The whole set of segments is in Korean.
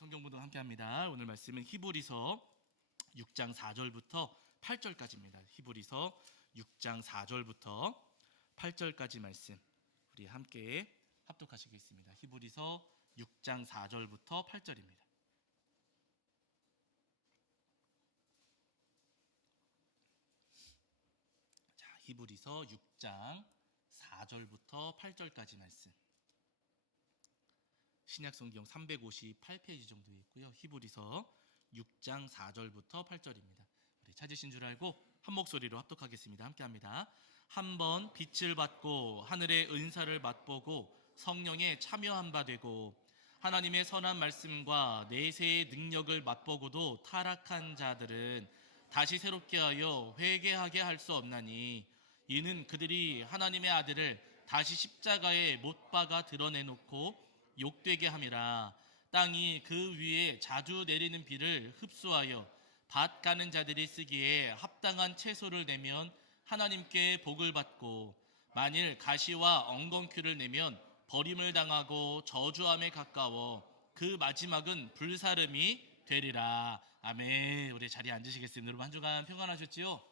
성경 분동 함께합니다. 오늘 말씀은 히브리서 6장 4절부터 8절까지입니다. 히브리서 6장 4절부터 8절까지 말씀 우리 함께 합독하시겠습니다. 히브리서 6장 4절부터 8절입니다. 자, 히브리서 6장 4절부터 8절까지 말씀. 신약성경 358페이지 정도 있고요. 히브리서 6장 4절부터 8절입니다. 우리 찾으신 줄 알고 한 목소리로 합독하겠습니다. 함께합니다. 한번 빛을 받고 하늘의 은사를 맛보고 성령에 참여한 바 되고 하나님의 선한 말씀과 내세의 능력을 맛보고도 타락한 자들은 다시 새롭게 하여 회개하게 할 수 없나니 이는 그들이 하나님의 아들을 다시 십자가에 못 박아 드러내놓고 욕되게 함이라. 땅이 그 위에 자주 내리는 비를 흡수하여 밭 가는 자들이 쓰기에 합당한 채소를 내면 하나님께 복을 받고 만일 가시와 엉겅퀴를 내면 버림을 당하고 저주함에 가까워 그 마지막은 불사름이 되리라. 아멘. 우리 자리에 앉으시겠습니다. 여러분 한 주간 평안하셨지요?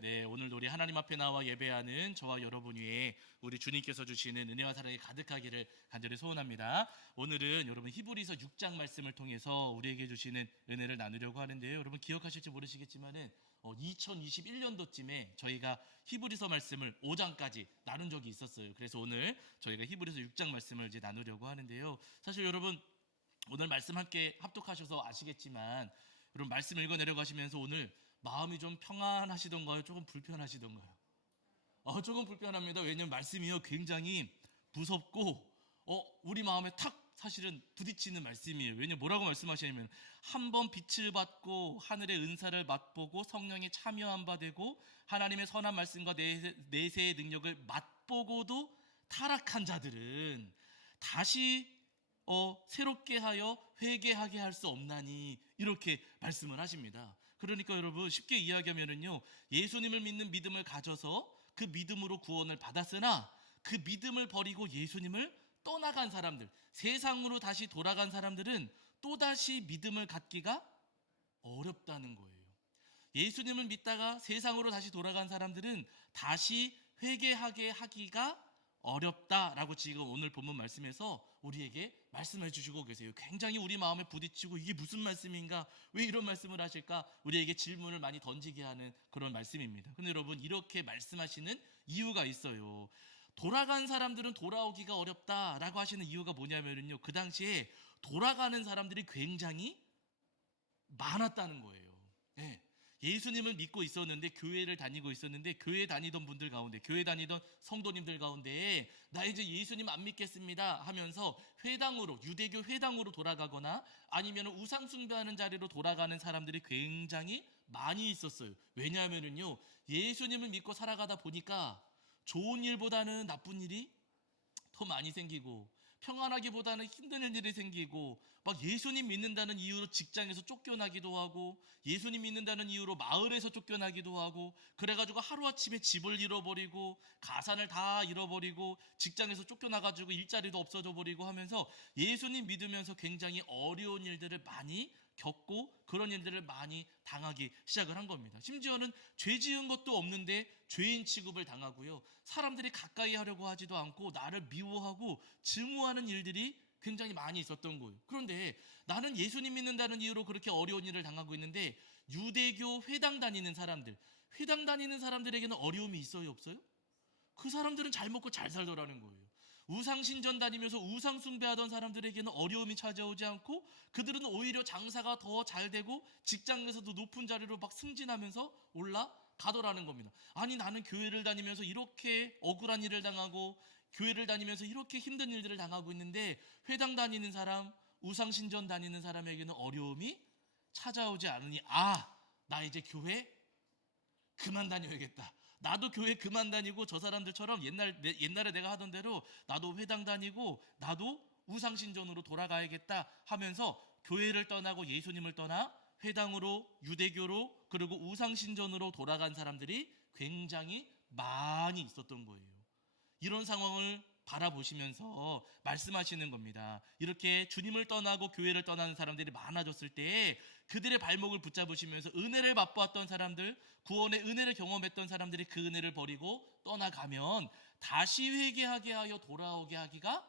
네, 오늘도 우리 하나님 앞에 나와 예배하는 저와 여러분 위에 우리 주님께서 주시는 은혜와 사랑이 가득하기를 간절히 소원합니다. 오늘은 여러분 히브리서 6장 말씀을 통해서 우리에게 주시는 은혜를 나누려고 하는데요. 여러분 기억하실지 모르시겠지만은 2021년도쯤에 저희가 히브리서 말씀을 5장까지 나눈 적이 있었어요. 그래서 오늘 저희가 히브리서 6장 말씀을 이제 나누려고 하는데요. 사실 여러분 오늘 말씀 함께 합독하셔서 아시겠지만 여러분 말씀 읽어내려고 하시면서 오늘 마음이 좀 평안하시던가요? 조금 불편하시던가요? 조금 불편합니다. 왜냐하면 말씀이요 굉장히 무섭고 우리 마음에 탁 사실은 부딪히는 말씀이에요. 왜냐하면 뭐라고 말씀하시냐면 한번 빛을 받고 하늘의 은사를 맛보고 성령에 참여한 바 되고 하나님의 선한 말씀과 내세의 능력을 맛보고도 타락한 자들은 다시 새롭게 하여 회개하게 할 수 없나니 이렇게 말씀을 하십니다. 그러니까 여러분 쉽게 이야기하면은요 예수님을 믿는 믿음을 가져서 그 믿음으로 구원을 받았으나 그 믿음을 버리고 예수님을 떠나간 사람들, 세상으로 다시 돌아간 사람들은 또다시 믿음을 갖기가 어렵다는 거예요. 예수님을 믿다가 세상으로 다시 돌아간 사람들은 다시 회개하게 하기가 어렵다라고 지금 오늘 본문 말씀에서 우리에게 말씀해 주시고 계세요. 굉장히 우리 마음에 부딪히고 이게 무슨 말씀인가? 왜 이런 말씀을 하실까? 우리에게 질문을 많이 던지게 하는 그런 말씀입니다. 근데 여러분 이렇게 말씀하시는 이유가 있어요. 돌아간 사람들은 돌아오기가 어렵다라고 하시는 이유가 뭐냐면요. 그 당시에 돌아가는 사람들이 굉장히 많았다는 거예요. 네. 예수님을 믿고 있었는데 교회를 다니고 있었는데 교회 다니던 분들 가운데 교회 다니던 성도님들 가운데 나 이제 예수님 안 믿겠습니다 하면서 회당으로 유대교 회당으로 돌아가거나 아니면 우상 숭배하는 자리로 돌아가는 사람들이 굉장히 많이 있었어요. 왜냐하면요 예수님을 믿고 살아가다 보니까 좋은 일보다는 나쁜 일이 더 많이 생기고 평안하기보다는 힘든 일이 생기고 막 예수님 믿는다는 이유로 직장에서 쫓겨나기도 하고 예수님 믿는다는 이유로 마을에서 쫓겨나기도 하고 그래가지고 하루아침에 집을 잃어버리고 가산을 다 잃어버리고 직장에서 쫓겨나가지고 일자리도 없어져 버리고 하면서 예수님 믿으면서 굉장히 어려운 일들을 많이 겪고 그런 일들을 많이 당하기 시작을 한 겁니다. 심지어는 죄 지은 것도 없는데 죄인 취급을 당하고요. 사람들이 가까이 하려고 하지도 않고 나를 미워하고 증오하는 일들이 굉장히 많이 있었던 거예요. 그런데 나는 예수님 믿는다는 이유로 그렇게 어려운 일을 당하고 있는데 유대교 회당 다니는 사람들에게는 어려움이 있어요, 없어요? 그 사람들은 잘 먹고 잘 살더라는 거예요. 우상신전 다니면서 우상 숭배하던 사람들에게는 어려움이 찾아오지 않고 그들은 오히려 장사가 더 잘 되고 직장에서도 높은 자리로 막 승진하면서 올라가더라는 겁니다. 아니 나는 교회를 다니면서 이렇게 억울한 일을 당하고 교회를 다니면서 이렇게 힘든 일들을 당하고 있는데 회당 다니는 사람, 우상신전 다니는 사람에게는 어려움이 찾아오지 않으니 나 이제 교회 그만 다녀야겠다. 나도 교회 그만 다니고 저 사람들처럼 옛날에 내가 하던 대로 나도 회당 다니고 나도 우상신전으로 돌아가야겠다 하면서 교회를 떠나고 예수님을 떠나 회당으로 유대교로 그리고 우상신전으로 돌아간 사람들이 굉장히 많이 있었던 거예요. 이런 상황을 바라보시면서 말씀하시는 겁니다. 이렇게 주님을 떠나고 교회를 떠나는 사람들이 많아졌을 때 그들의 발목을 붙잡으시면서 은혜를 맛보았던 사람들, 구원의 은혜를 경험했던 사람들이 그 은혜를 버리고 떠나가면 다시 회개하게 하여 돌아오게 하기가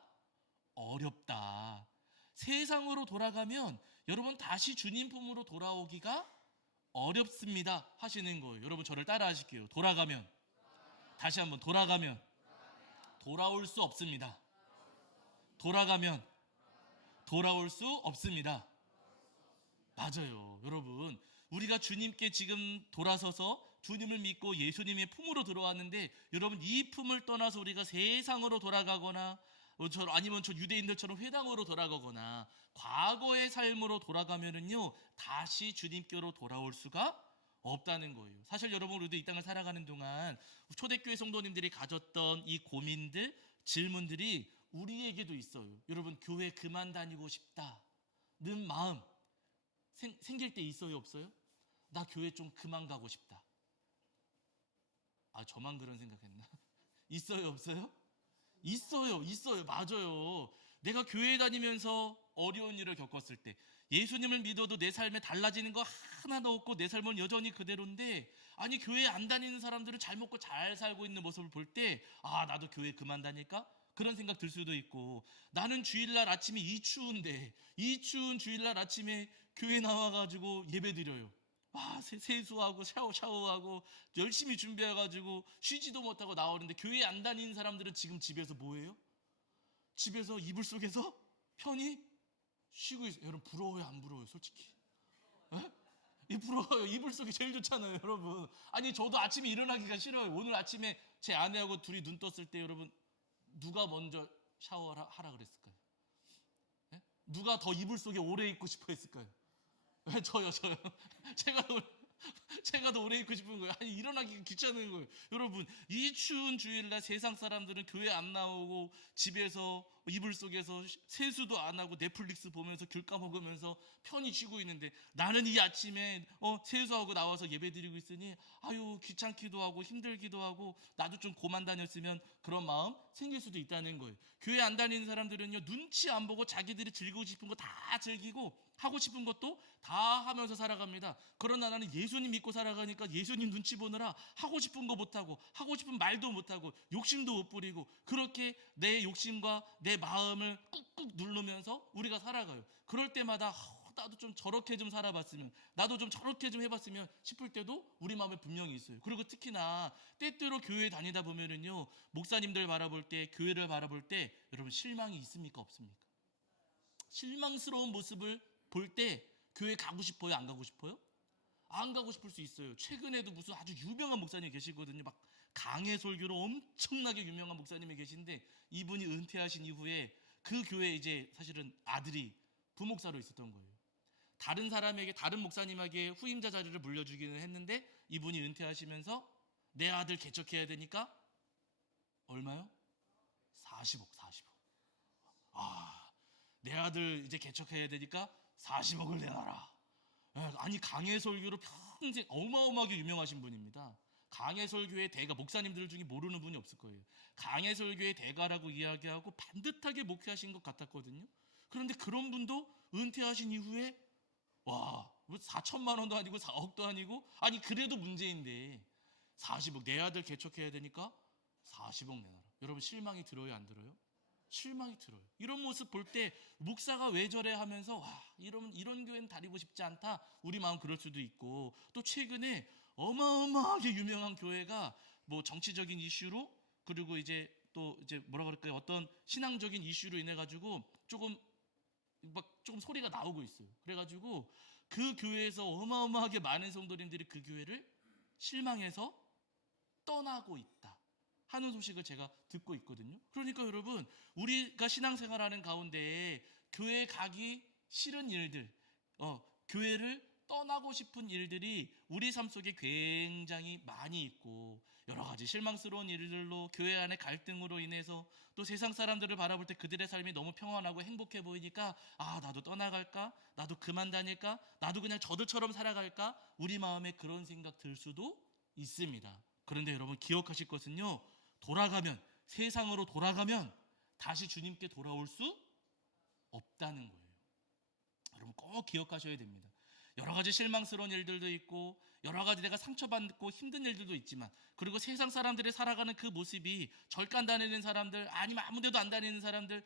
어렵다. 세상으로 돌아가면 여러분 다시 주님 품으로 돌아오기가 어렵습니다 하시는 거예요. 여러분 저를 따라 하실게요. 돌아가면, 다시 한번 돌아가면 돌아올 수 없습니다. 돌아가면 돌아올 수 없습니다. 맞아요. 여러분 우리가 주님께 지금 돌아서서 주님을 믿고 예수님의 품으로 들어왔는데, 여러분 이 품을 떠나서 우리가 세상으로 돌아가거나 아니면 저 유대인들처럼 회당으로 돌아가거나 과거의 삶으로 돌아가면은요 다시 주님께로 돌아올 수가 없다는 거예요. 사실 여러분 우리도 이 땅을 살아가는 동안 초대교회 성도님들이 가졌던 이 고민들, 질문들이 우리에게도 있어요. 여러분 교회 그만 다니고 싶다는 마음 생길 때 있어요, 없어요? 나 교회 좀 그만 가고 싶다. 아, 저만 그런 생각했나? 있어요, 없어요? 있어요. 맞아요. 내가 교회 다니면서 어려운 일을 겪었을 때, 예수님을 믿어도 내 삶에 달라지는 거 하나도 없고 내 삶은 여전히 그대로인데, 아니 교회 안 다니는 사람들은 잘 먹고 잘 살고 있는 모습을 볼 때, 아 나도 교회 그만 다닐까? 그런 생각 들 수도 있고, 나는 주일날 아침에 이 추운 주일날 아침에 교회 나와가지고 예배 드려요. 세수하고 샤워하고 열심히 준비해가지고 쉬지도 못하고 나오는데, 교회 안 다니는 사람들은 지금 집에서 뭐해요? 집에서 이불 속에서 편히 쉬고 있어요. 여러분 부러워요, 안 부러워요? 솔직히 이 부러워요. 이불 속이 제일 좋잖아요, 여러분. 아니 저도 아침에 일어나기가 싫어요. 오늘 아침에 제 아내하고 둘이 눈 떴을 때 여러분 누가 먼저 샤워를 하라 그랬을까요? 누가 더 이불 속에 오래 있고 싶어 했을까요? 저요. 제가 더 오래 있고 싶은 거예요. 아니 일어나기 귀찮은 거예요. 여러분 이 추운 주일날 세상 사람들은 교회 안 나오고 집에서 이불 속에서 세수도 안 하고 넷플릭스 보면서 귤 까먹으면서 편히 쉬고 있는데, 나는 이 아침에 세수하고 나와서 예배 드리고 있으니 아유 귀찮기도 하고 힘들기도 하고 나도 좀 고만 다녔으면, 그런 마음 생길 수도 있다는 거예요. 교회 안 다니는 사람들은요 눈치 안 보고 자기들이 즐기고 싶은 거 다 즐기고 하고 싶은 것도 다 하면서 살아갑니다. 그러나 나는 예수님 믿고 살아가니까 예수님 눈치 보느라 하고 싶은 거 못하고 하고 싶은 말도 못하고 욕심도 못 부리고, 그렇게 내 욕심과 내 마음을 꾹꾹 누르면서 우리가 살아가요. 그럴 때마다 나도 좀 저렇게 좀 살아봤으면, 나도 좀 저렇게 좀 해봤으면 싶을 때도 우리 마음에 분명히 있어요. 그리고 특히나 때때로 교회 다니다 보면은요 목사님들 바라볼 때, 교회를 바라볼 때 여러분 실망이 있습니까, 없습니까? 실망스러운 모습을 볼 때 교회 가고 싶어요, 안 가고 싶어요? 안 가고 싶을 수 있어요. 최근에도 무슨 아주 유명한 목사님이 계시거든요. 막 강해 설교로 엄청나게 유명한 목사님이 계신데, 이분이 은퇴하신 이후에 그 교회에 이제 사실은 아들이 부목사로 있었던 거예요. 다른 사람에게, 다른 목사님에게 후임자 자리를 물려주기는 했는데, 이분이 은퇴하시면서 내 아들 개척해야 되니까 얼마요? 40억. 내 아들 이제 개척해야 되니까 40억을 내놔라. 아니 강해설교로 평생 어마어마하게 유명하신 분입니다. 강해설교의 대가, 목사님들 중에 모르는 분이 없을 거예요. 강해설교의 대가라고 이야기하고 반듯하게 목회하신 것 같았거든요. 그런데 그런 분도 은퇴하신 이후에 뭐 4천만 원도 아니고 4억도 아니고, 아니 그래도 문제인데 40억, 내 아들 개척해야 되니까 40억 내놔라. 여러분 실망이 들어요, 안 들어요? 실망이 들어요. 이런 모습 볼 때 목사가 왜 저래 하면서 이런 교회는 다니고 싶지 않다, 우리 마음 그럴 수도 있고, 또 최근에 어마어마하게 유명한 교회가 뭐 정치적인 이슈로, 그리고 이제 또 이제 뭐라 그럴까요, 어떤 신앙적인 이슈로 인해 가지고 조금 소리가 나오고 있어요. 그래가지고 그 교회에서 어마어마하게 많은 성도님들이 그 교회를 실망해서 떠나고 있다 하는 소식을 제가 듣고 있거든요. 그러니까 여러분 우리가 신앙생활하는 가운데 교회 가기 싫은 일들, 교회를 떠나고 싶은 일들이 우리 삶 속에 굉장히 많이 있고, 여러 가지 실망스러운 일들로, 교회 안의 갈등으로 인해서, 또 세상 사람들을 바라볼 때 그들의 삶이 너무 평안하고 행복해 보이니까 나도 떠나갈까? 나도 그만 다닐까? 나도 그냥 저들처럼 살아갈까? 우리 마음에 그런 생각 들 수도 있습니다. 그런데 여러분 기억하실 것은요, 세상으로 돌아가면 다시 주님께 돌아올 수 없다는 거예요. 여러분 꼭 기억하셔야 됩니다. 여러 가지 실망스러운 일들도 있고 여러 가지 내가 상처받고 힘든 일들도 있지만, 그리고 세상 사람들이 살아가는 그 모습이 절간 다니는 사람들, 아니면 아무 데도 안 다니는 사람들,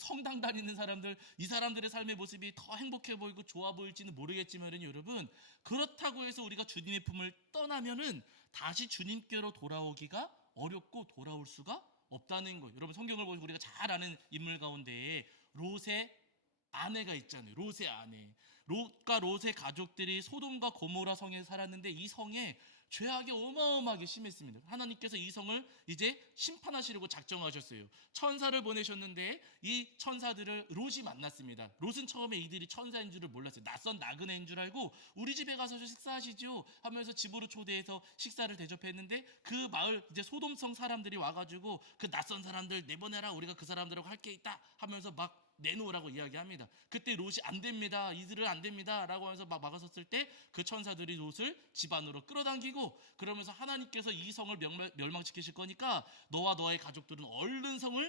성당 다니는 사람들, 이 사람들의 삶의 모습이 더 행복해 보이고 좋아 보일지는 모르겠지만 여러분, 그렇다고 해서 우리가 주님의 품을 떠나면은 다시 주님께로 돌아오기가 어렵고 돌아올 수가 없다는 거예요. 여러분 성경을 보시고 우리가 잘 아는 인물 가운데 롯의 아내가 있잖아요. 롯의 아내. 롯과 롯의 가족들이 소돔과 고모라 성에 살았는데 이 성에 죄악이 어마어마하게 심했습니다. 하나님께서 이 성을 이제 심판하시려고 작정하셨어요. 천사를 보내셨는데 이 천사들을 롯이 만났습니다. 롯은 처음에 이들이 천사인 줄을 몰랐어요. 낯선 나그네인 줄 알고 우리 집에 가서 식사하시죠 하면서 집으로 초대해서 식사를 대접했는데, 그 마을 이제 소돔성 사람들이 와가지고 그 낯선 사람들 내보내라, 우리가 그 사람들하고 할 게 있다 하면서 막 내놓으라고 이야기합니다. 그때 롯이 안 됩니다, 이들은 안 됩니다 라고 하면서 막 막아섰을 때 그 천사들이 롯을 집 안으로 끌어당기고, 그러면서 하나님께서 이 성을 멸망시키실 거니까 너와 너의 가족들은 얼른 성을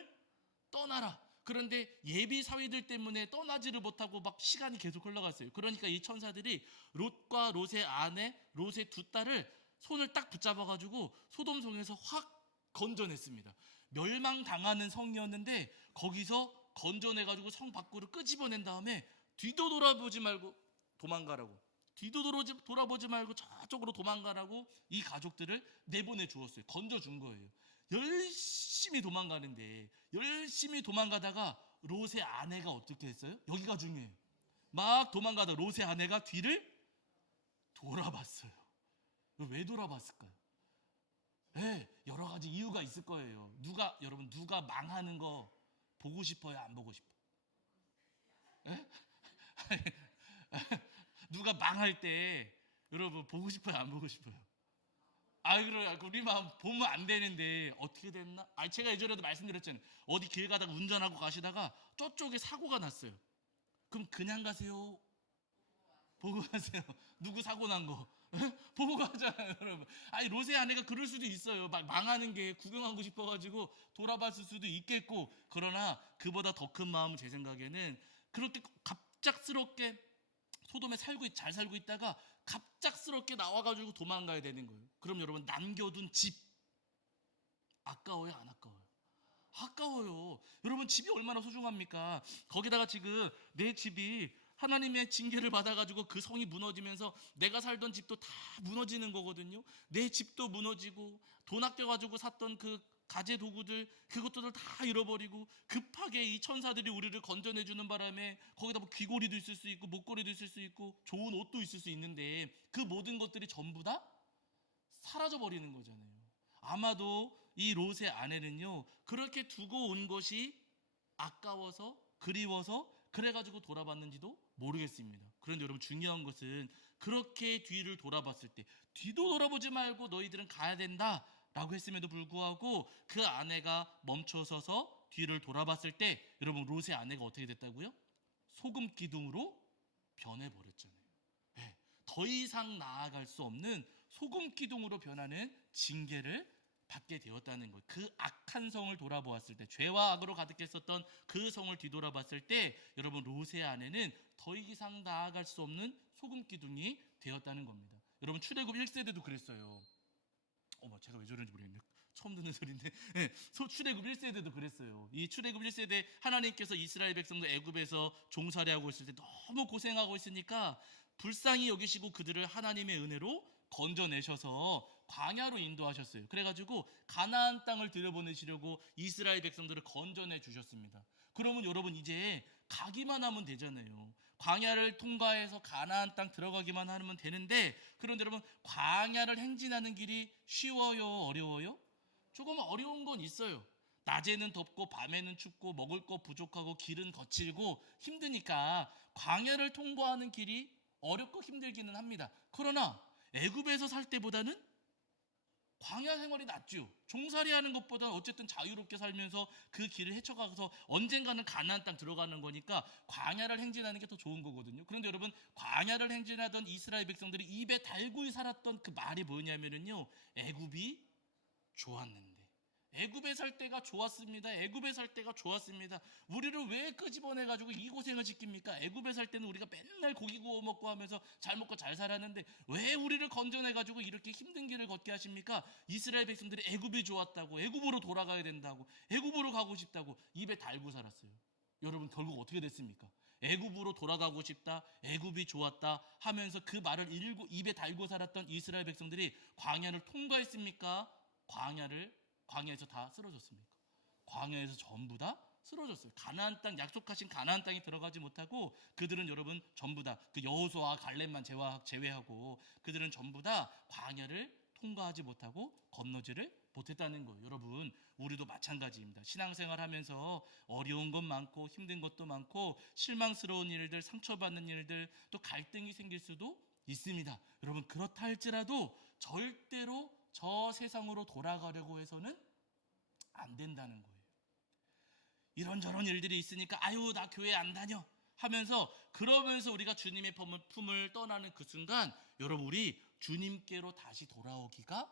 떠나라. 그런데 예비 사위들 때문에 떠나지를 못하고 막 시간이 계속 흘러갔어요. 그러니까 이 천사들이 롯과 롯의 아내, 롯의 두 딸을 손을 딱 붙잡아가지고 소돔성에서 확 건져냈습니다. 멸망당하는 성이었는데 거기서 건져내가지고 성 밖으로 끄집어낸 다음에 뒤도 돌아보지 말고 도망가라고, 뒤도 돌아보지 말고 저쪽으로 도망가라고 이 가족들을 내보내 주었어요. 건져준 거예요. 열심히 도망가는데, 열심히 도망가다가 롯의 아내가 어떻게 했어요? 여기가 중요해요. 막 도망가다 롯의 아내가 뒤를 돌아봤어요. 왜 돌아봤을까요? 네, 여러 가지 이유가 있을 거예요. 여러분 누가 망하는 거 보고 싶어요, 안 보고 싶어요? 네? 누가 망할 때 여러분 보고 싶어요, 안 보고 싶어요? 그래, 우리 마음 보면 안 되는데 어떻게 됐나? 제가 예전에도 말씀드렸잖아요. 어디 길 가다가 운전하고 가시다가 저쪽에 사고가 났어요. 그럼 그냥 가세요, 보고 가세요? 누구 사고 난 거 보고 가잖아요, 여러분. 롯의 아내가 그럴 수도 있어요. 막 망하는 게 구경하고 싶어가지고 돌아봤을 수도 있겠고, 그러나 그보다 더 큰 마음은 제 생각에는 그렇게 갑작스럽게 소돔에 잘 살고 있다가 갑작스럽게 나와가지고 도망가야 되는 거예요. 그럼 여러분 남겨둔 집 아까워요, 안 아까워요? 아까워요. 여러분 집이 얼마나 소중합니까? 거기다가 지금 내 집이 하나님의 징계를 받아가지고 그 성이 무너지면서 내가 살던 집도 다 무너지는 거거든요. 내 집도 무너지고 돈 아껴가지고 샀던 그 가재 도구들, 그것들을 다 잃어버리고 급하게 이 천사들이 우리를 건져내주는 바람에 거기다 뭐 귀고리도 있을 수 있고 목걸이도 있을 수 있고 좋은 옷도 있을 수 있는데 그 모든 것들이 전부 다 사라져버리는 거잖아요. 아마도 이 롯의 아내는요, 그렇게 두고 온 것이 아까워서 그리워서 그래가지고 돌아봤는지도 모르겠습니다. 그런데 여러분 중요한 것은 그렇게 뒤를 돌아봤을 때, 뒤도 돌아보지 말고 너희들은 가야 된다 라고 했음에도 불구하고 그 아내가 멈춰서서 뒤를 돌아봤을 때 여러분 롯의 아내가 어떻게 됐다고요? 소금 기둥으로 변해버렸잖아요. 네, 더 이상 나아갈 수 없는 소금 기둥으로 변하는 징계를 받게 되었다는 거예요. 그 악한 성을 돌아보았을 때, 죄와 악으로 가득했었던 그 성을 뒤돌아봤을 때 여러분 롯의 아내는 더 이상 나아갈 수 없는 소금 기둥이 되었다는 겁니다. 여러분 출애굽 1세대도 그랬어요. 제가 왜 저런지 모르겠네요. 처음 듣는 소리인데 출애굽 1세대도 그랬어요. 이 출애굽 1세대 하나님께서 이스라엘 백성들 애굽에서 종살이 하고 있을 때 너무 고생하고 있으니까 불쌍히 여기시고 그들을 하나님의 은혜로 건져내셔서 광야로 인도하셨어요. 그래가지고 가나안 땅을 들여보내시려고 이스라엘 백성들을 건져내 주셨습니다. 그러면 여러분 이제 가기만 하면 되잖아요. 광야를 통과해서 가나안 땅 들어가기만 하면 되는데, 그런데 여러분 광야를 행진하는 길이 쉬워요, 어려워요? 조금 어려운 건 있어요. 낮에는 덥고 밤에는 춥고 먹을 거 부족하고 길은 거칠고 힘드니까 광야를 통과하는 길이 어렵고 힘들기는 합니다. 그러나 애굽에서 살 때보다는 광야 생활이 낫죠. 종살이 하는 것보다는 어쨌든 자유롭게 살면서 그 길을 헤쳐가서 언젠가는 가나안 땅 들어가는 거니까 광야를 행진하는 게 더 좋은 거거든요. 그런데 여러분 광야를 행진하던 이스라엘 백성들이 입에 달고 살았던 그 말이 뭐냐면요, 애굽이 좋았는데, 애굽에 살 때가 좋았습니다. 애굽에 살 때가 좋았습니다. 우리를 왜 끄집어내가지고 이 고생을 시킵니까? 애굽에 살 때는 우리가 맨날 고기 구워 먹고 하면서 잘 먹고 잘 살았는데 왜 우리를 건져내가지고 이렇게 힘든 길을 걷게 하십니까? 이스라엘 백성들이 애굽이 좋았다고, 애굽으로 돌아가야 된다고, 애굽으로 가고 싶다고 입에 달고 살았어요. 여러분 결국 어떻게 됐습니까? 애굽으로 돌아가고 싶다, 애굽이 좋았다 하면서 그 말을 입에 달고 살았던 이스라엘 백성들이 광야를 통과했습니까? 광야에서 다 쓰러졌습니까? 광야에서 전부 다 쓰러졌어요. 가나안 땅, 약속하신 가나안 땅에 들어가지 못하고 그들은 여러분 전부 다 그 여호수아와 갈렙만 제외하고 그들은 전부 다 광야를 통과하지 못하고 건너지를 못했다는 거예요. 여러분 우리도 마찬가지입니다. 신앙생활 하면서 어려운 것 많고 힘든 것도 많고 실망스러운 일들, 상처받는 일들, 또 갈등이 생길 수도 있습니다. 여러분 그렇다 할지라도 절대로 저 세상으로 돌아가려고 해서는 안 된다는 거예요. 이런저런 일들이 있으니까 아유 나 교회 안 다녀 하면서 그러면서 우리가 주님의 품을 떠나는 그 순간 여러분 우리 주님께로 다시 돌아오기가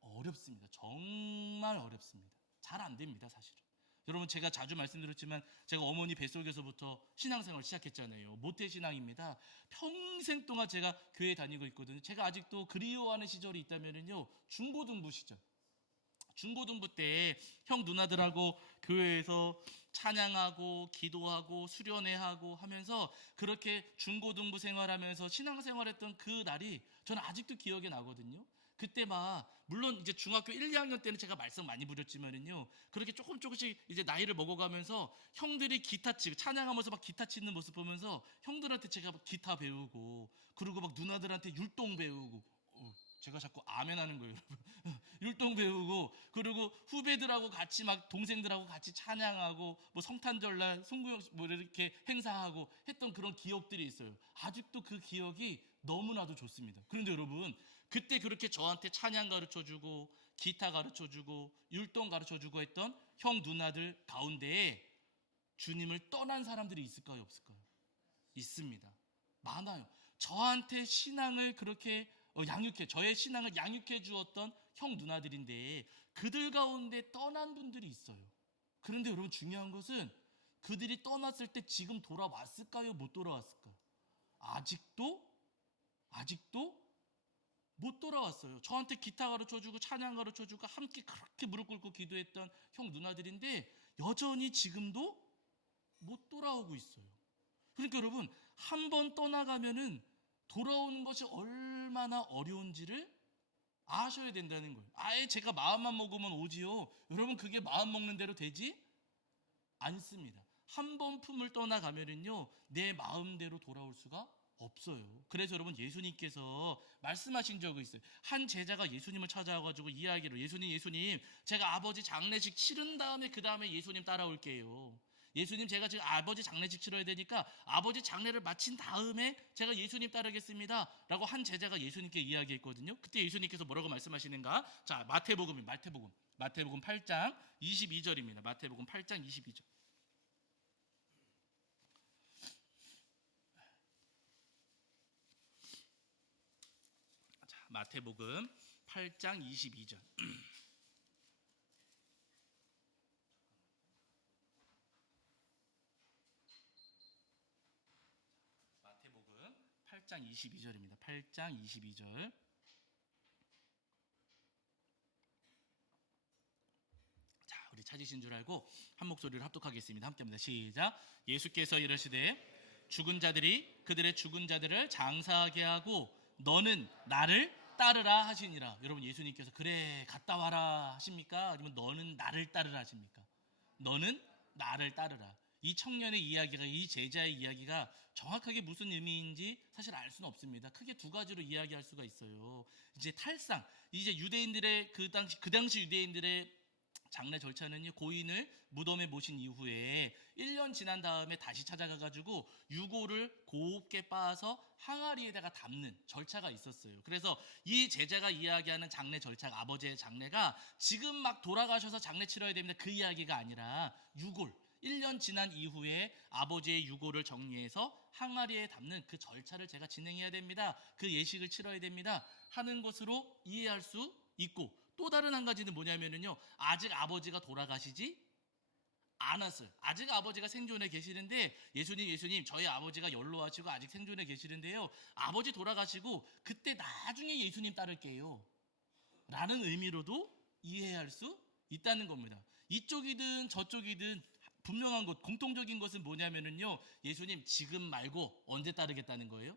어렵습니다. 정말 어렵습니다. 잘 안 됩니다 사실은. 여러분 제가 자주 말씀드렸지만 제가 어머니 뱃속에서부터 신앙생활을 시작했잖아요. 모태신앙입니다. 평생 동안 제가 교회 다니고 있거든요. 제가 아직도 그리워하는 시절이 있다면요 중고등부 시절. 중고등부 때 형 누나들하고 교회에서 찬양하고 기도하고 수련회하고 하면서 그렇게 중고등부 생활하면서 신앙생활했던 그 날이 저는 아직도 기억에 나거든요. 그때 막 물론 이제 중학교 1, 2학년 때는 제가 말씀 많이 부렸지만은요 그렇게 조금씩 이제 나이를 먹어가면서 형들이 기타 치고 찬양하면서 막 기타 치는 모습 보면서 형들한테 제가 막 기타 배우고 그리고 막 누나들한테 율동 배우고 제가 자꾸 아멘 하는 거예요, 여러분. 율동 배우고 그리고 후배들하고 같이 막 동생들하고 같이 찬양하고 뭐 성탄절날 송구영 뭐 이렇게 행사하고 했던 그런 기억들이 있어요. 아직도 그 기억이 너무나도 좋습니다. 그런데 여러분 그때 그렇게 저한테 찬양 가르쳐주고 기타 가르쳐주고 율동 가르쳐주고 했던 형 누나들 가운데에 주님을 떠난 사람들이 있을까요 없을까요? 있습니다. 많아요. 저한테 신앙을 그렇게 저의 신앙을 양육해 주었던 형 누나들인데 그들 가운데 떠난 분들이 있어요. 그런데 여러분 중요한 것은 그들이 떠났을 때 지금 돌아왔을까요? 못 돌아왔을까요? 아직도 못 돌아왔어요. 저한테 기타 가르쳐주고 찬양 가르쳐주고 함께 그렇게 무릎 꿇고 기도했던 형 누나들인데 여전히 지금도 못 돌아오고 있어요. 그러니까 여러분 한 번 떠나가면은 돌아오는 것이 얼마나 어려운지를 아셔야 된다는 거예요. 아예 제가 마음만 먹으면 오지요. 여러분 그게 마음 먹는 대로 되지 않습니다. 한 번 품을 떠나가면은요 내 마음대로 돌아올 수가 없어요. 그래서 여러분 예수님께서 말씀하신 적이 있어요. 한 제자가 예수님을 찾아와가지고 이야기로 예수님 제가 아버지 장례식 치른 다음에 그 다음에 예수님 따라올게요. 예수님 제가 지금 아버지 장례식 치러야 되니까 아버지 장례를 마친 다음에 제가 예수님 따르겠습니다 라고 한 제자가 예수님께 이야기했거든요. 그때 예수님께서 뭐라고 말씀하시는가? 자 마태복음 8장 22절입니다. 마태복음 8장 22절. 자, 마태복음 8장 22절. 마태복음 8장 22절입니다. 8장 22절. 자, 우리 찾으신 줄 알고 한 목소리를 합독하겠습니다. 함께합니다. 시작. 예수께서 이르시되 죽은 자들이 그들의 죽은 자들을 장사하게 하고 너는 나를 따르라 하시니라. 여러분 예수님께서 그래 갔다 와라 하십니까? 아니면 너는 나를 따르라 하십니까? 너는 나를 따르라. 이 청년의 이야기가 이 제자의 이야기가 정확하게 무슨 의미인지 사실 알 수는 없습니다. 크게 두 가지로 이야기할 수가 있어요. 이제 탈상, 이제 유대인들의 그 당시 유대인들의 장례 절차는요 고인을 무덤에 모신 이후에 1년 지난 다음에 다시 찾아가가지고 유골을 곱게 빻아서 항아리에다가 담는 절차가 있었어요. 그래서 이 제자가 이야기하는 장례 절차, 아버지의 장례가 지금 막 돌아가셔서 장례 치러야 됩니다 그 이야기가 아니라 유골 1년 지난 이후에 아버지의 유골을 정리해서 항아리에 담는 그 절차를 제가 진행해야 됩니다. 그 예식을 치러야 됩니다 하는 것으로 이해할 수 있고 또 다른 한 가지는 뭐냐면은요, 아직 아버지가 돌아가시지 않았어요. 아직 아버지가 생존해 계시는데 예수님 저희 아버지가 연로하시고 아직 생존해 계시는데요, 아버지 돌아가시고 그때 나중에 예수님 따를게요 라는 의미로도 이해할 수 있다는 겁니다. 이쪽이든 저쪽이든 분명한 것, 공통적인 것은 뭐냐면은요, 예수님 지금 말고 언제 따르겠다는 거예요?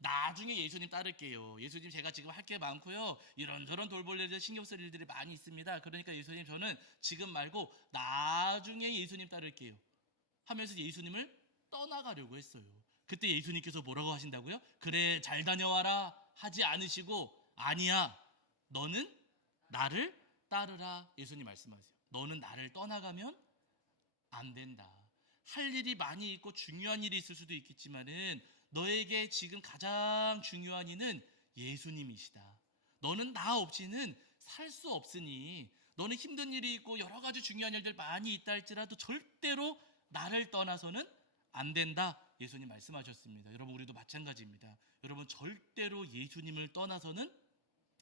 나중에 예수님 따를게요. 예수님 제가 지금 할 게 많고요, 이런저런 돌볼 일들 신경 쓸 일들이 많이 있습니다. 그러니까 예수님 저는 지금 말고 나중에 예수님 따를게요 하면서 예수님을 떠나가려고 했어요. 그때 예수님께서 뭐라고 하신다고요? 그래 잘 다녀와라 하지 않으시고, 아니야 너는 나를 따르라 예수님 말씀하세요. 너는 나를 떠나가면 안 된다. 할 일이 많이 있고 중요한 일이 있을 수도 있겠지만은 너에게 지금 가장 중요한 이는 예수님이시다. 너는 나 없이는 살 수 없으니, 너는 힘든 일이 있고 여러 가지 중요한 일들 많이 있다 할지라도 절대로 나를 떠나서는 안 된다 예수님 말씀하셨습니다. 여러분 우리도 마찬가지입니다. 여러분 절대로 예수님을 떠나서는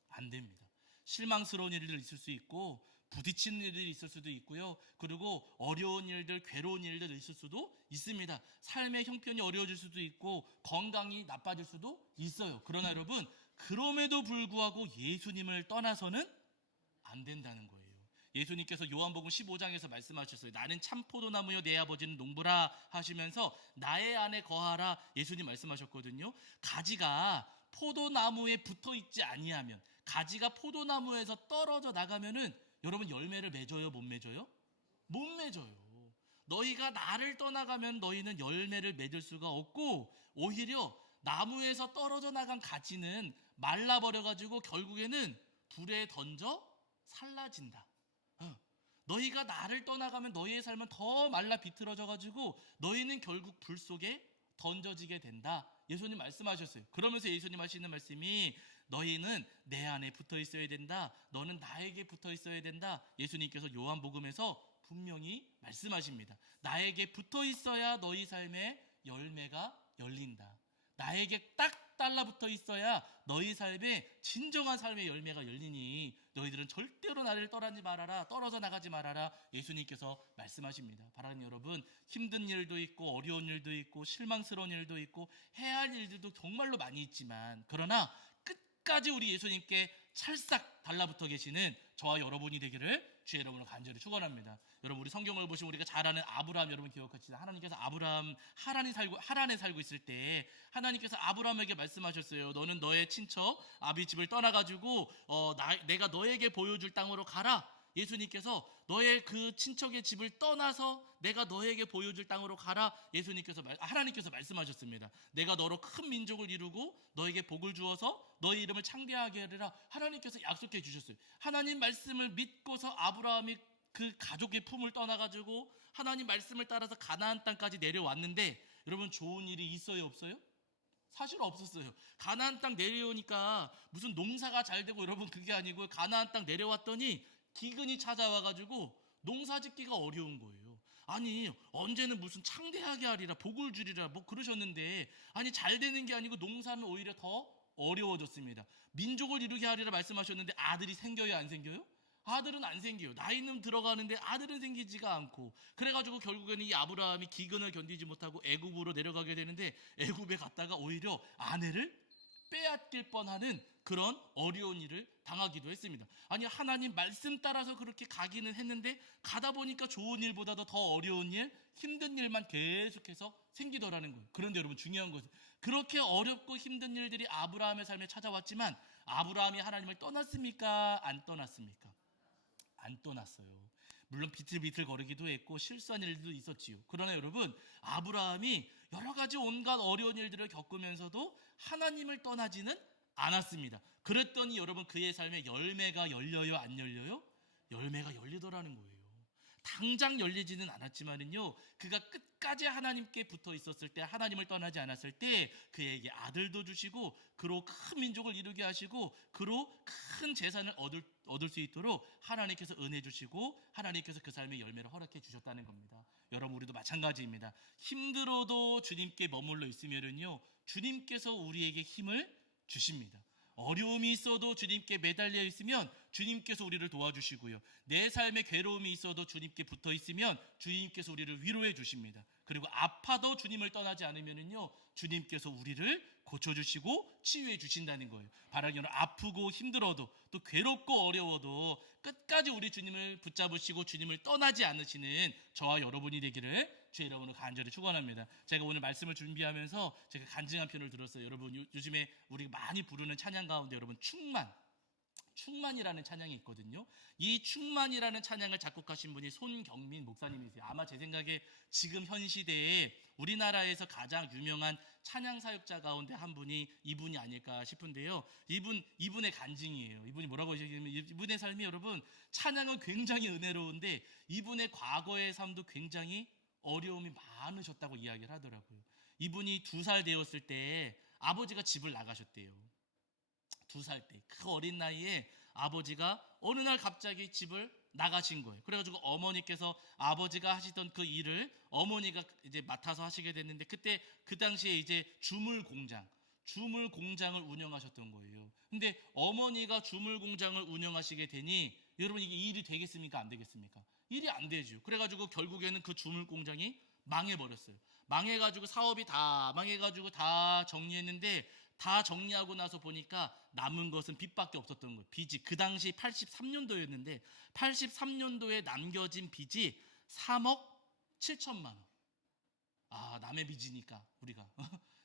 안 됩니다. 실망스러운 일들 있을 수 있고 부딪히는 일들이 있을 수도 있고요, 그리고 어려운 일들, 괴로운 일들 있을 수도 있습니다. 삶의 형편이 어려워질 수도 있고 건강이 나빠질 수도 있어요. 그러나 여러분 그럼에도 불구하고 예수님을 떠나서는 안 된다는 거예요. 예수님께서 요한복음 15장에서 말씀하셨어요. 나는 참 포도나무요 내 아버지는 농부라 하시면서 나의 안에 거하라 예수님 말씀하셨거든요. 가지가 포도나무에 붙어 있지 아니하면, 가지가 포도나무에서 떨어져 나가면은 여러분 열매를 맺어요, 못 맺어요? 못 맺어요. 너희가 나를 떠나가면 너희는 열매를 맺을 수가 없고, 오히려 나무에서 떨어져 나간 가지는 말라버려가지고 결국에는 불에 던져 살라진다. 너희가 나를 떠나가면 너희의 삶은 더 말라 비틀어져가지고 너희는 결국 불 속에 던져지게 된다 예수님 말씀하셨어요. 그러면서 예수님 하시는 말씀이 너희는 내 안에 붙어 있어야 된다, 너는 나에게 붙어 있어야 된다 예수님께서 요한복음에서 분명히 말씀하십니다. 나에게 붙어 있어야 너희 삶에 열매가 열린다. 나에게 딱 달라붙어 있어야 너희 삶에 진정한 삶의 열매가 열리니 너희들은 절대로 나를 떠나지 말아라, 떨어져 나가지 말아라 예수님께서 말씀하십니다. 바라는 여러분, 힘든 일도 있고 어려운 일도 있고 실망스러운 일도 있고 해야 할 일들도 정말로 많이 있지만, 그러나 끝까지 우리 예수님께 찰싹 달라붙어 계시는 저와 여러분이 되기를 주의 이름으로 간절히 축원합니다. 여러분 우리 성경을 보시면 우리가 잘 아는 아브라함 여러분 기억하시죠? 하나님께서 아브라함 하란에 살고 있을 때 하나님께서 아브라함에게 말씀하셨어요. 너는 너의 친척 아비 집을 떠나가지고 내가 너에게 보여줄 땅으로 가라. 예수님께서 너의 그 친척의 집을 떠나서 내가 너에게 보여줄 땅으로 가라. 하나님께서 말씀하셨습니다. 내가 너로 큰 민족을 이루고 너에게 복을 주어서 너의 이름을 창대하게 하리라. 하나님께서 약속해 주셨어요. 하나님 말씀을 믿고서 아브라함이 그 가족의 품을 떠나가지고 하나님 말씀을 따라서 가나안 땅까지 내려왔는데, 여러분 좋은 일이 있어요, 없어요? 사실 없었어요. 가나안 땅 내려오니까 무슨 농사가 잘 되고, 여러분 그게 아니고 가나안 땅 내려왔더니 기근이 찾아와가지고 농사 짓기가 어려운 거예요. 아니 언제는 무슨 창대하게 하리라 복을 주리라 뭐 그러셨는데, 아니 잘 되는 게 아니고 농사는 오히려 더 어려워졌습니다. 민족을 이루게 하리라 말씀하셨는데 아들이 생겨요, 안 생겨요? 아들은 안 생겨요. 나이는 들어가는데 아들은 생기지가 않고, 그래가지고 결국에는 이 아브라함이 기근을 견디지 못하고 애굽으로 내려가게 되는데, 애굽에 갔다가 오히려 아내를 빼앗길 뻔하는 그런 어려운 일을 당하기도 했습니다. 아니 하나님 말씀 따라서 그렇게 가기는 했는데 가다 보니까 좋은 일보다도 더 어려운 일, 힘든 일만 계속해서 생기더라는 거예요. 그런데 여러분 중요한 것은, 그렇게 어렵고 힘든 일들이 아브라함의 삶에 찾아왔지만 아브라함이 하나님을 떠났습니까? 안 떠났습니까? 안 떠났어요. 물론 비틀비틀 거리기도 했고 실수한 일도 있었지요. 그러나 여러분 아브라함이 여러 가지 온갖 어려운 일들을 겪으면서도 하나님을 떠나지는 않았습니다. 그랬더니 여러분 그의 삶에 열매가 열려요, 안 열려요? 열매가 열리더라는 거예요. 당장 열리지는 않았지만은요, 그가 끝까지 하나님께 붙어 있었을 때, 하나님을 떠나지 않았을 때 그에게 아들도 주시고 그로 큰 민족을 이루게 하시고 그로 큰 재산을 얻을 수 있도록 하나님께서 은혜 주시고 하나님께서 그 삶의 열매를 허락해 주셨다는 겁니다. 여러분 우리도 마찬가지입니다. 힘들어도 주님께 머물러 있으면은요 주님께서 우리에게 힘을 주십니다. 어려움이 있어도 주님께 매달려 있으면 주님께서 우리를 도와주시고요. 내 삶에 괴로움이 있어도 주님께 붙어 있으면 주님께서 우리를 위로해 주십니다. 그리고 아파도 주님을 떠나지 않으면은요, 주님께서 우리를 고쳐주시고 치유해 주신다는 거예요. 바라기는 아프고 힘들어도 또 괴롭고 어려워도 끝까지 우리 주님을 붙잡으시고 주님을 떠나지 않으시는 저와 여러분이 되기를 주의 이름으로 간절히 축원합니다. 제가 오늘 말씀을 준비하면서 제가 간증한 편을 들었어요. 여러분 요즘에 우리가 많이 부르는 찬양 가운데 여러분 충만이라는 찬양이 있거든요. 이 충만이라는 찬양을 작곡하신 분이 손경민 목사님이세요. 아마 제 생각에 지금 현 시대에 우리나라에서 가장 유명한 찬양 사역자 가운데 한 분이 이분이 아닐까 싶은데요. 이분의 간증이에요. 이분이 뭐라고 하시냐면 이분의 삶이 여러분 찬양은 굉장히 은혜로운데 이분의 과거의 삶도 굉장히 어려움이 많으셨다고 이야기를 하더라고요. 이분이 2살 되었을 때 아버지가 집을 나가셨대요. 2살 때 그 어린 나이에 아버지가 어느 날 갑자기 집을 나가신 거예요. 그래가지고 어머니께서 아버지가 하시던 그 일을 어머니가 이제 맡아서 하시게 됐는데 그때 그 당시에 이제 주물 공장을 운영하셨던 거예요. 근데 어머니가 주물 공장을 운영하시게 되니 여러분 이게 일이 되겠습니까? 안 되겠습니까? 일이 안 되죠. 그래가지고 결국에는 그 주물 공장이 망해버렸어요. 망해가지고 사업이 다 망해가지고 다 정리했는데 다 정리하고 나서 보니까 남은 것은 빚밖에 없었던 거예요. 빚이 그 당시 83년도였는데 83년도에 남겨진 빚이 3억 7천만 원. 아, 남의 빚이니까 우리가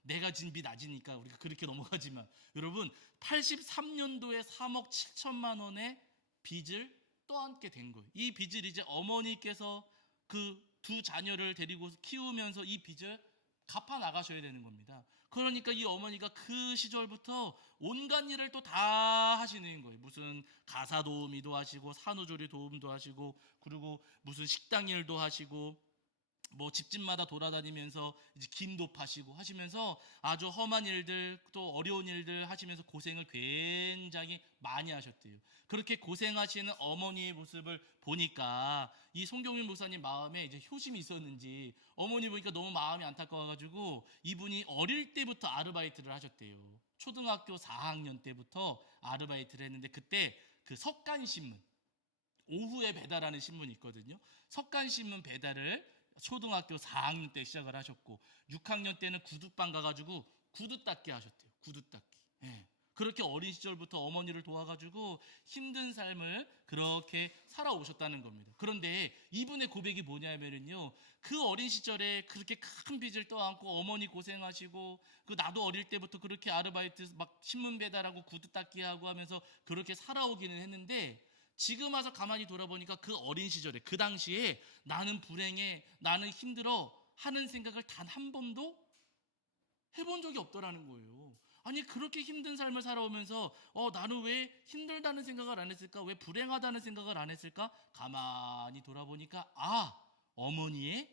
내가 진 빚 낮으니까 우리가 그렇게 넘어가지만 여러분 83년도에 3억 7천만 원의 빚을 떠안게 된 거예요. 이 빚을 이제 어머니께서 그 2자녀를 데리고 키우면서 이 빚을 갚아 나가셔야 되는 겁니다. 그러니까 이 어머니가 그 시절부터 온갖 일을 또 다 하시는 거예요. 무슨 가사 도우미도 하시고 산후조리 도움도 하시고 그리고 무슨 식당 일도 하시고 뭐 집집마다 돌아다니면서 이제 김도 파시고 하시면서 아주 험한 일들 또 어려운 일들 하시면서 고생을 굉장히 많이 하셨대요. 그렇게 고생하시는 어머니의 모습을 보니까 이 송경민 목사님 마음에 이제 효심이 있었는지 어머니 보니까 너무 마음이 안타까워가지고 이분이 어릴 때부터 아르바이트를 하셨대요. 초등학교 4학년 때부터 아르바이트를 했는데 그때 그 석간신문 오후에 배달하는 신문이 있거든요. 석간신문 배달을 초등학교 4학년 때 시작을 하셨고 6학년 때는 구두방 가가지고 구두 닦기 하셨대요. 구두 닦기. 예. 그렇게 어린 시절부터 어머니를 도와가지고 힘든 삶을 그렇게 살아오셨다는 겁니다. 그런데 이분의 고백이 뭐냐면요, 그 어린 시절에 그렇게 큰 빚을 떠안고 어머니 고생하시고 그 나도 어릴 때부터 그렇게 아르바이트 막 신문 배달하고 구두 닦기 하고 하면서 그렇게 살아오기는 했는데 지금 와서 가만히 돌아보니까 그 어린 시절에 그 당시에 나는 불행해 나는 힘들어 하는 생각을 단 한 번도 해본 적이 없더라는 거예요. 아니 그렇게 힘든 삶을 살아오면서 나는 왜 힘들다는 생각을 안 했을까? 왜 불행하다는 생각을 안 했을까? 가만히 돌아보니까 어머니의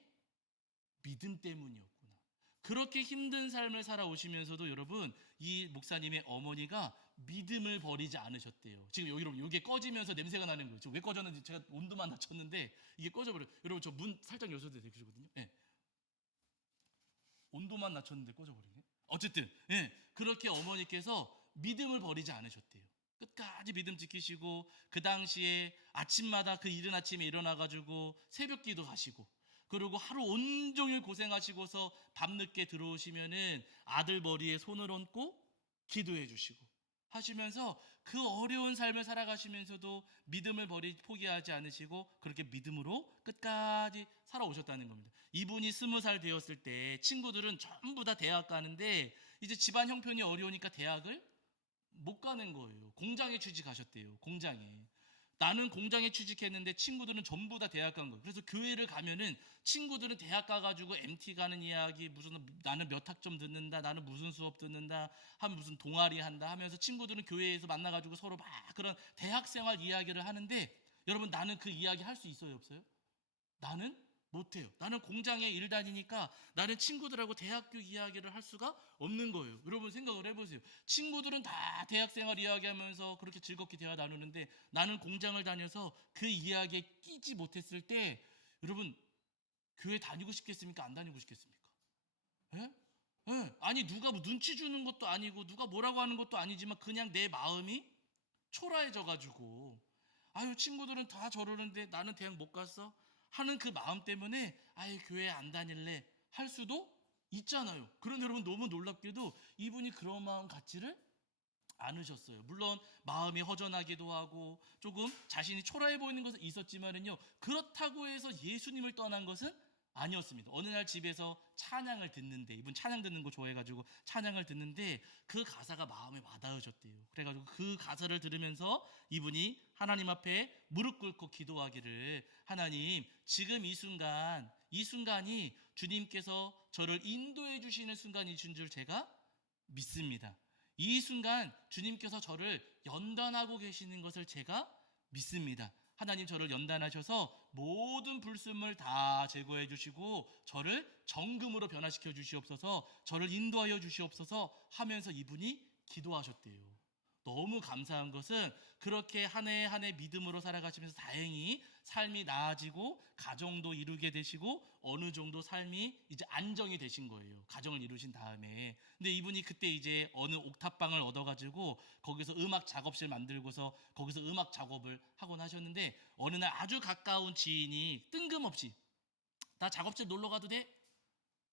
믿음 때문이었구나. 그렇게 힘든 삶을 살아오시면서도 여러분 이 목사님의 어머니가 믿음을 버리지 않으셨대요. 지금 여러분 이게 꺼지면서 냄새가 나는 거예요. 왜 꺼졌는지 제가 온도만 낮췄는데 이게 꺼져버려요. 여러분 저 문 살짝 여셔도 되시거든요. 네. 온도만 낮췄는데 꺼져버리네. 어쨌든 그렇게 어머니께서 믿음을 버리지 않으셨대요. 끝까지 믿음 지키시고 그 당시에 아침마다 그 이른 아침에 일어나가지고 새벽기도 하시고 그리고 하루 온종일 고생하시고서 밤늦게 들어오시면은 아들 머리에 손을 얹고 기도해 주시고 하시면서 그 어려운 삶을 살아가시면서도 믿음을 포기하지 않으시고 그렇게 믿음으로 끝까지 살아오셨다는 겁니다. 이분이 20살 되었을 때 친구들은 전부 다 대학 가는데 이제 집안 형편이 어려우니까 대학을 못 가는 거예요. 공장에 취직하셨대요. 공장에. 나는 공장에 취직했는데 친구들은 전부 다 대학 간 거예요. 그래서 교회를 가면은 친구들은 대학 가가지고 MT 가는 이야기 무슨 나는 몇 학점 듣는다 나는 무슨 수업 듣는다 하면 무슨 동아리 한다 하면서 친구들은 교회에서 만나가지고 서로 막 그런 대학생활 이야기를 하는데 여러분 나는 그 이야기 할 수 있어요 없어요? 나는 못해요. 나는 공장에 일 다니니까 나는 친구들하고 대학교 이야기를 할 수가 없는 거예요. 여러분 생각을 해보세요. 친구들은 다 대학생활 이야기하면서 그렇게 즐겁게 대화 나누는데 나는 공장을 다녀서 그 이야기에 끼지 못했을 때 여러분 교회 다니고 싶겠습니까? 안 다니고 싶겠습니까? 예? 예, 아니 누가 뭐 눈치 주는 것도 아니고 누가 뭐라고 하는 것도 아니지만 그냥 내 마음이 초라해져 가지고 아유 친구들은 다 저러는데 나는 대학 못 갔어 하는 그 마음 때문에 아예 교회 안 다닐래 할 수도 있잖아요. 그런데 여러분 너무 놀랍게도 이분이 그런 마음 갖지를 않으셨어요. 물론 마음이 허전하기도 하고 조금 자신이 초라해 보이는 것은 있었지만은요. 그렇다고 해서 예수님을 떠난 것은 아니었습니다. 어느 날 집에서 찬양을 듣는데 이분 찬양 듣는 거 좋아해가지고 찬양을 듣는데 그 가사가 마음에 와닿으셨대요. 그래가지고 그 가사를 들으면서 이분이 하나님 앞에 무릎 꿇고 기도하기를 하나님 지금 이 순간이 주님께서 저를 인도해 주시는 순간이신 줄 제가 믿습니다. 이 순간 주님께서 저를 연단하고 계시는 것을 제가 믿습니다. 하나님 저를 연단하셔서 모든 불순물 다 제거해 주시고 저를 정금으로 변화시켜 주시옵소서 저를 인도하여 주시옵소서 하면서 이분이 기도하셨대요. 너무 감사한 것은 그렇게 한 해 한 해 믿음으로 살아가시면서 다행히 삶이 나아지고 가정도 이루게 되시고 어느 정도 삶이 이제 안정이 되신 거예요. 가정을 이루신 다음에. 근데 이분이 그때 이제 어느 옥탑방을 얻어가지고 거기서 음악 작업실 만들고서 거기서 음악 작업을 하곤 하셨는데 어느 날 아주 가까운 지인이 뜬금없이 나 작업실 놀러 가도 돼?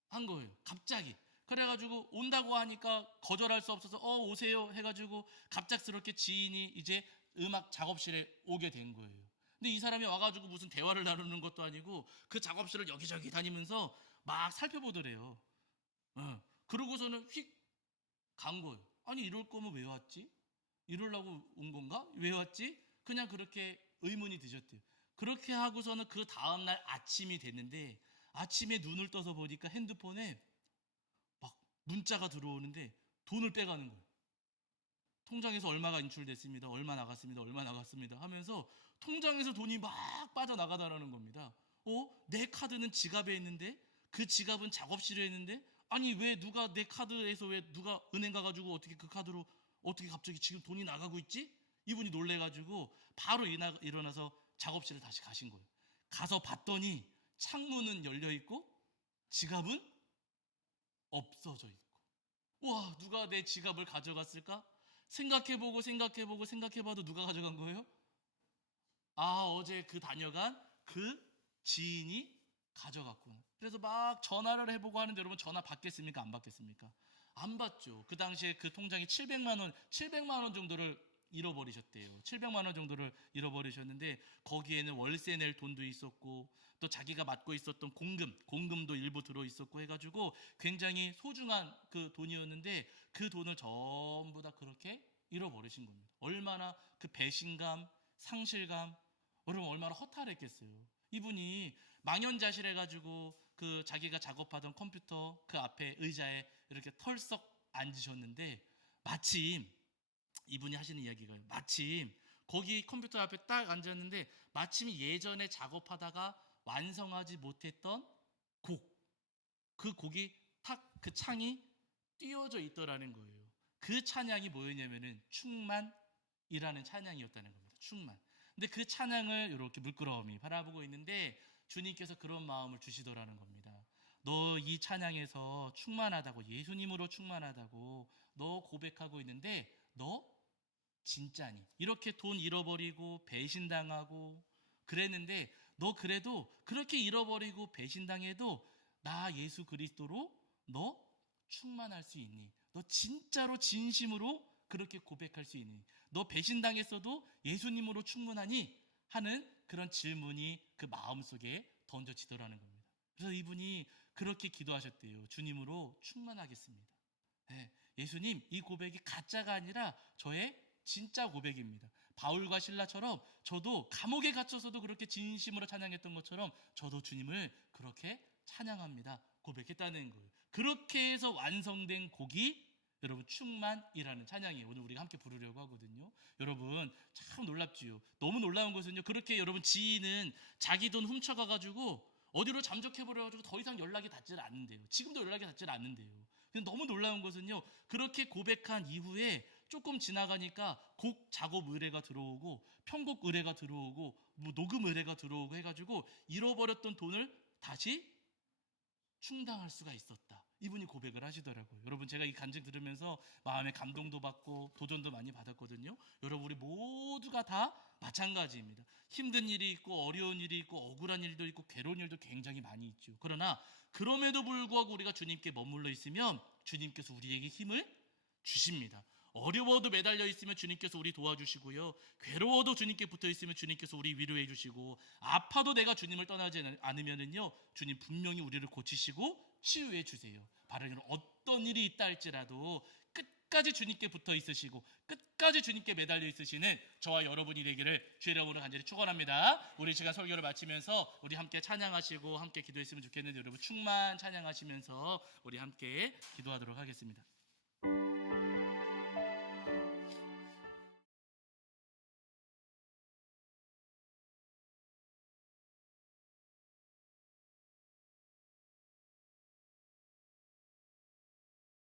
한 거예요. 갑자기. 그래가지고 온다고 하니까 거절할 수 없어서 오세요 해가지고 갑작스럽게 지인이 이제 음악 작업실에 오게 된 거예요. 근데 이 사람이 와가지고 무슨 대화를 나누는 것도 아니고 그 작업실을 여기저기 다니면서 막 살펴보더래요. 그러고서는 휙 간 거예요. 아니 이럴 거면 왜 왔지? 이러려고 온 건가? 왜 왔지? 그냥 그렇게 의문이 드셨대요. 그렇게 하고서는 그 다음날 아침이 됐는데 아침에 눈을 떠서 보니까 핸드폰에 막 문자가 들어오는데 돈을 빼가는 거예요. 통장에서 얼마가 인출됐습니다. 얼마 나갔습니다. 얼마 나갔습니다. 하면서 통장에서 돈이 막 빠져나가다라는 겁니다. 내 카드는 지갑에 있는데 그 지갑은 작업실에 있는데 아니 왜 누가 내 카드에서 왜 누가 은행 가가지고 어떻게 그 카드로 어떻게 갑자기 지금 돈이 나가고 있지? 이분이 놀래가지고 바로 일어나서 작업실을 다시 가신 거예요. 가서 봤더니 창문은 열려 있고 지갑은 없어져 있고 와 누가 내 지갑을 가져갔을까? 생각해봐도 누가 가져간 거예요? 아 어제 그 다녀간 그 지인이 가져갔구나. 그래서 막 전화를 해보고 하는데 여러분 전화 받겠습니까? 안 받겠습니까? 안 받죠. 그 당시에 그 통장에 700만 원 정도를 잃어버리셨대요. 700만 원 정도를 잃어버리셨는데 거기에는 월세 낼 돈도 있었고 또 자기가 맡고 있었던 공금도 일부 들어 있었고 해가지고 굉장히 소중한 그 돈이었는데 그 돈을 전부 다 그렇게 잃어버리신 겁니다. 얼마나 그 배신감, 상실감, 여러분 얼마나 허탈했겠어요. 이분이 망연자실 해가지고 그 자기가 작업하던 컴퓨터 그 앞에 의자에 이렇게 털썩 앉으셨는데 마침 이분이 하시는 이야기가 마침 거기 컴퓨터 앞에 딱 앉았는데 마침 예전에 작업하다가 완성하지 못했던 그 곡이 탁 그 창이 띄워져 있더라는 거예요. 그 찬양이 뭐였냐면은 충만이라는 찬양이었다는 겁니다. 충만. 근데 그 찬양을 이렇게 물끄러미 바라보고 있는데 주님께서 그런 마음을 주시더라는 겁니다. 너 이 찬양에서 충만하다고 예수님으로 충만하다고 너 고백하고 있는데 너 진짜니? 이렇게 돈 잃어버리고 배신당하고 그랬는데 너 그래도 그렇게 잃어버리고 배신당해도 나 예수 그리스도로 너 충만할 수 있니? 너 진짜로 진심으로 그렇게 고백할 수 있니? 너 배신당했어도 예수님으로 충분하니? 하는 그런 질문이 그 마음속에 던져지더라는 겁니다. 그래서 이분이 그렇게 기도하셨대요. 주님으로 충만하겠습니다. 네, 예수님 이 고백이 가짜가 아니라 저의 진짜 고백입니다. 바울과 신라처럼 저도 감옥에 갇혀서도 그렇게 진심으로 찬양했던 것처럼 저도 주님을 그렇게 찬양합니다. 고백했다는 거예요. 그렇게 해서 완성된 곡이 여러분 충만이라는 찬양이에요. 오늘 우리가 함께 부르려고 하거든요. 여러분 참 놀랍지요. 너무 놀라운 것은요. 그렇게 여러분 지인은 자기 돈 훔쳐가가지고 어디로 잠적해버려가지고 더 이상 연락이 닿질 않는데요. 지금도 연락이 닿질 않는데요. 근데 너무 놀라운 것은요. 그렇게 고백한 이후에 조금 지나가니까 곡 작업 의뢰가 들어오고 편곡 의뢰가 들어오고 뭐 녹음 의뢰가 들어오고 해가지고 잃어버렸던 돈을 다시 충당할 수가 있었다. 이분이 고백을 하시더라고요. 여러분, 제가 이 간증 들으면서 마음의 감동도 받고 도전도 많이 받았거든요. 여러분, 우리 모두가 다 마찬가지입니다. 힘든 일이 있고 어려운 일이 있고 억울한 일도 있고 괴로운 일도 굉장히 많이 있죠. 그러나 그럼에도 불구하고 우리가 주님께 머물러 있으면 주님께서 우리에게 힘을 주십니다. 어려워도 매달려 있으면 주님께서 우리 도와주시고요. 괴로워도 주님께 붙어 있으면 주님께서 우리 위로해 주시고, 아파도 내가 주님을 떠나지 않으면은요, 주님 분명히 우리를 고치시고 치유해 주세요. 바로 이런 어떤 일이 있다 할지라도 끝까지 주님께 붙어 있으시고 끝까지 주님께 매달려 있으시는 저와 여러분이 되기를 주의 이름으로 간절히 축원합니다. 우리 시간 설교를 마치면서 우리 함께 찬양하시고 함께 기도했으면 좋겠는데, 여러분 충만 찬양하시면서 우리 함께 기도하도록 하겠습니다.